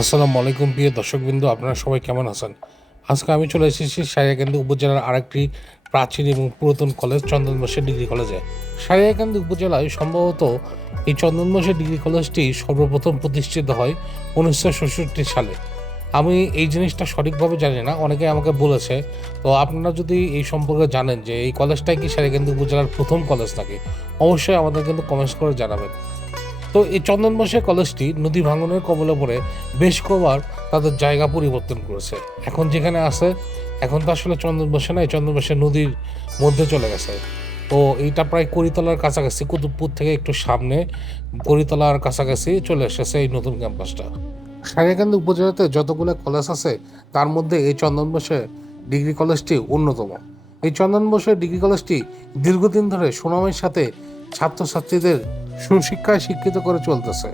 আসসালামু আলাইকুম, প্রিয় দর্শকবৃন্দ, আপনারা সবাই কেমন আছেন? আজকে আমি চলে এসেছি সারিয়াকান্দি উপজেলার আরেকটি প্রাচীন এবং পুরাতন কলেজ চন্দনবসের ডিগ্রি কলেজে। সারিয়াকান্দি উপজেলায় সম্ভবত এই চন্দনবসের ডিগ্রি কলেজটি সর্বপ্রথম প্রতিষ্ঠিত হয় উনিশশো সালে। আমি এই জিনিসটা সঠিকভাবে জানি না, অনেকে আমাকে বলেছে। তো আপনারা যদি এই সম্পর্কে জানেন যে এই কলেজটাই কি সারিয়াকান্দি উপজেলার প্রথম কলেজ নাকি, অবশ্যই আমাদের কিন্তু কমেন্টস করে জানাবেন। তো এই চন্দনবসে কলেজটি নদী ভাঙনের কবলে পড়ে বেশ কবার তাদের জায়গা পরিবর্তন করেছে। এখন যেখানে আছে, এখন তো আসলে চন্দনবসে নাই চন্দনবসে নদীর মধ্যে চলে গেছে। তো এইটা প্রায় করিতলার কাছাকাছি, কুতুবপুর থেকে একটু সামনে করিতলার কাছাকাছি চলে এসেছে এই নতুন ক্যাম্পাসটা। সারিয়াকান্দি উপজেলাতে যতগুলো কলেজ আছে, তার মধ্যে এই চন্দনবসে ডিগ্রি কলেজটি অন্যতম। এই চন্দনবসে ডিগ্রি কলেজটি দীর্ঘদিন ধরে সুনামের সাথে ছাত্রছাত্রীদের সুশিক্ষায় শিক্ষিত করে চলতেছে।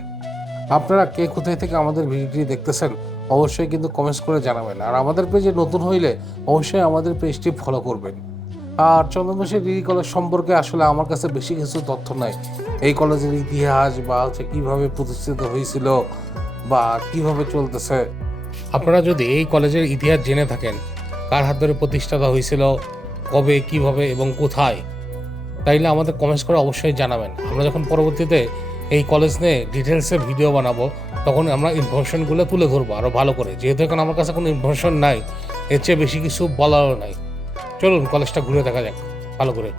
আপনারা কে কোথায় থেকে আমাদের ভিডিওটি দেখতেছেন, অবশ্যই কিন্তু কমেন্টস করে জানাবেন। আর আমাদের পেজে নতুন হইলে অবশ্যই আমাদের পেজটি ফলো করবেন। আর চন্দনবসী ডিগ্রি কলেজ সম্পর্কে আসলে আমার কাছে বেশি কিছু তথ্য নাই। এই কলেজের ইতিহাস বা হচ্ছে কীভাবে প্রতিষ্ঠিত হয়েছিল বা কীভাবে চলতেছে। আপনারা যদি এই কলেজের ইতিহাস জেনে থাকেন, কার হাত ধরে প্রতিষ্ঠাতা হয়েছিল, কবে, কীভাবে এবং কোথায় তাইলে আমাদের কমেন্টস করে অবশ্যই জানাবেন। আমরা যখন পরবর্তীতে এই কলেজ নিয়ে ডিটেলসে ভিডিও বানাবো, তখন আমরা ইনফরমেশনগুলো তুলে ধরবো আরও ভালো করে। যেহেতু এখন আমার কাছে কোনো ইনফরমেশন নাই, এর চেয়ে বেশি কিছু বলারও নাই। চলুন কলেজটা ঘুরে দেখা যাক, ভালো করে।